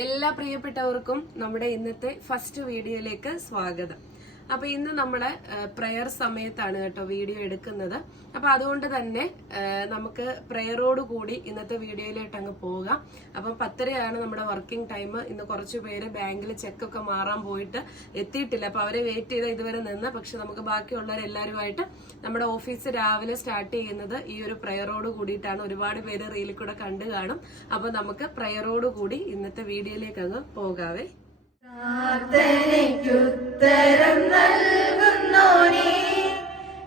എല്ലാ പ്രിയപ്പെട്ടവർക്കും നമ്മുടെ ഇന്നത്തെ ഫസ്റ്റ് വീഡിയോയിലേക്ക് സ്വാഗതം. അപ്പൊ ഇന്ന് നമ്മുടെ പ്രയർ സമയത്താണ് കേട്ടോ വീഡിയോ എടുക്കുന്നത്. അപ്പൊ അതുകൊണ്ട് തന്നെ നമുക്ക് പ്രയറോട് കൂടി ഇന്നത്തെ വീഡിയോയിലോട്ട് അങ്ങ് പോകാം. അപ്പൊ പത്തരയാണ് നമ്മുടെ വർക്കിംഗ് ടൈം ഇന്ന് കുറച്ചു പേര് ബാങ്കിൽ ചെക്കൊക്കെ മാറാൻ പോയിട്ട് എത്തിയിട്ടില്ല. അപ്പൊ അവരെ വെയിറ്റ് ചെയ്ത ഇതുവരെ നിന്ന്. പക്ഷെ നമുക്ക് ബാക്കിയുള്ളവരെല്ലാവരുമായിട്ട് നമ്മുടെ ഓഫീസ് രാവിലെ സ്റ്റാർട്ട് ചെയ്യുന്നത് ഈ ഒരു പ്രയറോട് കൂടിയിട്ടാണ്. ഒരുപാട് പേര് റീലിൽ കൂടെ കണ്ടു കാണും. അപ്പൊ നമുക്ക് പ്രയറോട് കൂടി ഇന്നത്തെ വീഡിയോയിലേക്ക് അങ്ങ് പോകാവേ. പ്രാർത്ഥനയ്ക്കുത്തരം നൽകുന്നോനേ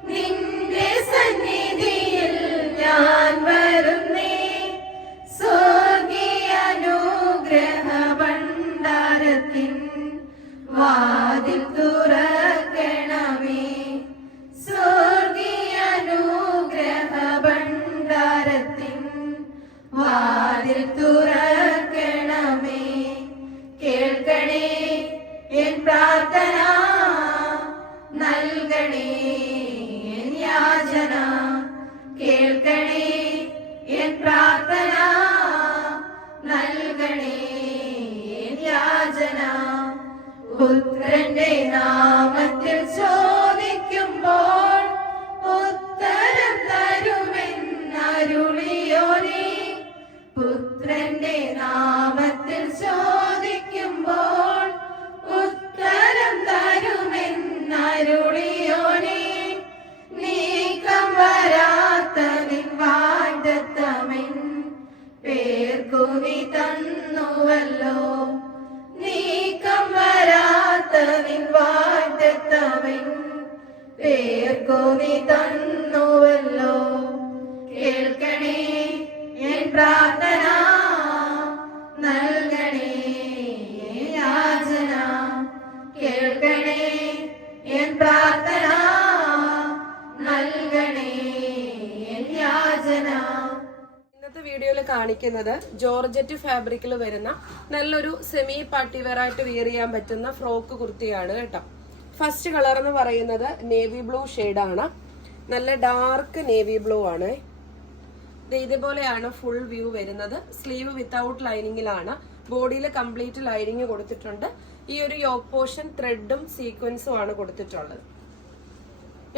നിന്റെ സന്നിധിയിൽ ഞാൻ വരുന്നേ. സ്വർഗീയാനുഗ്രഹ ഭണ്ഡാരത്തിൻ വാതിൽ തുറക്കണമേ. സ്വർഗീയാനുഗ്രഹ ഭണ്ഡാരത്തിൻ വാതിൽ തുറക്കണമേ നൽകണേ എൻ യാചന കേൾക്കണേ പുത്രന്റെ നാമത്തിൽ ചോദിക്കുമ്പോൾ ഉത്തരം തരുമെന്നരുളിയോനേ പുത്രന്റെ നാമത്തിൽ ചോദിക്കുമ്പോൾ ഉത്തരം തരുമെന്നരുളിയോനേ. നീ തന്നുവല്ലോ. നീക്കം വരാത്തതിൻ വാഴ്ത്തമൻ പേർക്കു വീഡിയോയിൽ കാണിക്കുന്നത് ജോർജറ്റ് ഫാബ്രിക്കിൽ വരുന്ന നല്ലൊരു സെമി പാർട്ടി വെയർ ആയിട്ട് വിയർ ചെയ്യാൻ പറ്റുന്ന ഫ്രോക്ക് കുർത്തിയാണ് കേട്ടോ. ഫസ്റ്റ് കളർ എന്ന് പറയുന്നത് നേവി ബ്ലൂ ആണ്. നല്ല ഡാർക്ക് നേവി ബ്ലൂ ആണ്. ഇതുപോലെയാണ് ഫുൾ വ്യൂ വരുന്നത്. സ്ലീവ് വിത്തൗട്ട് ലൈനിങ്ങിലാണ് ബോഡിയിൽ കംപ്ലീറ്റ് ലൈനിങ് കൊടുത്തിട്ടുണ്ട്. ഈ ഒരു യോക്ക് പോർഷൻ ത്രെഡും സീക്വൻസും ആണ് കൊടുത്തിട്ടുള്ളത്.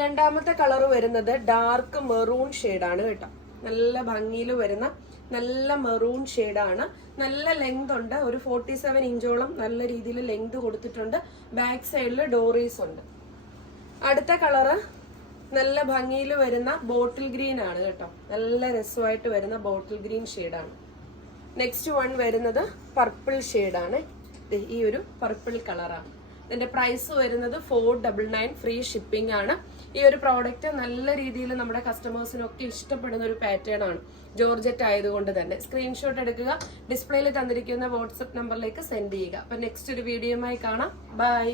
രണ്ടാമത്തെ കളർ വരുന്നത് ഡാർക്ക് മെറൂൺ ആണ് കേട്ടോ. നല്ല ഭംഗിയിൽ വരുന്ന നല്ല മെറൂൺ ഷെയ്ഡാണ് നല്ല ലെങ്ത് ഉണ്ട്. ഒരു ഫോർട്ടി സെവൻ ഇഞ്ചോളം നല്ല രീതിയിൽ ലെങ്ത് കൊടുത്തിട്ടുണ്ട്. ബാക്ക് സൈഡിൽ ഡോറീസ് ഉണ്ട്. അടുത്ത കളറ് നല്ല ഭംഗിയിൽ വരുന്ന ബോട്ടിൽ ഗ്രീൻ ആണ് കേട്ടോ. നല്ല രസമായിട്ട് വരുന്ന ബോട്ടിൽ ഗ്രീൻ ഷെയ്ഡാണ് നെക്സ്റ്റ് വൺ വരുന്നത് പർപ്പിൾ ഷെയ്ഡാണ് ഈ ഒരു പർപ്പിൾ കളറാണ് ഇതിന്റെ പ്രൈസ് വരുന്നത് four double nine free shipping ആണ്. ഈ ഒരു പ്രോഡക്റ്റ് നല്ല രീതിയിൽ നമ്മുടെ കസ്റ്റമേഴ്സിനൊക്കെ ഇഷ്ടപ്പെടുന്ന ഒരു പാറ്റേൺ ആണ്. ജോർജറ്റ് ആയതുകൊണ്ട് തന്നെ. സ്ക്രീൻഷോട്ട് എടുക്കുക ഡിസ്പ്ലേയിൽ തന്നിരിക്കുന്ന വാട്സപ്പ് നമ്പറിലേക്ക് സെൻഡ് ചെയ്യുക. അപ്പൊ നെക്സ്റ്റ് ഒരു വീഡിയോയുമായി കാണാം. ബൈ